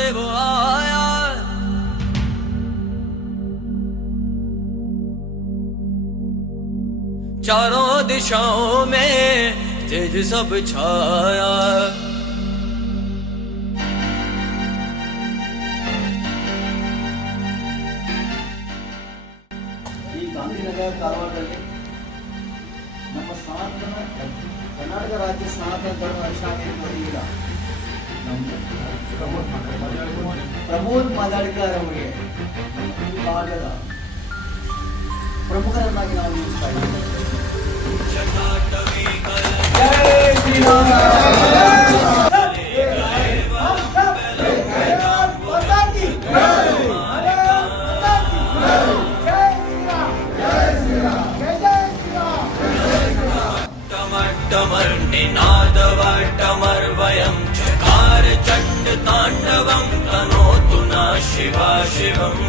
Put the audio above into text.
से वो आया, चारों दिशाओं में तेज सब छाया। ಈ ಗಾಂಧಿನಗರ ಕಾರವಾರದಲ್ಲಿ ನಮ್ಮ ಸನಾತನ ಕರ್ನಾಟಕ ರಾಜ್ಯ ಸನಾತನ ಧರ್ಮ ರಕ್ಷಣಾ ಮಂಡಳಿಯ ಪ್ರಮೋದ್ ಮಾದಾಳಿಕರ್ ಅವರಿಗೆ ಈ ಭಾಗದ ಪ್ರಮುಖರನ್ನಾಗಿ ನಾವು ನೇಮಿಸ್ತಾ ಇದ್ದೇವೆ. ಜೈ ಶ್ರೀರಾಮ. टमर्वयं चकार चण्ड ताण्डवं तनोतु नः शिवा शिवम्।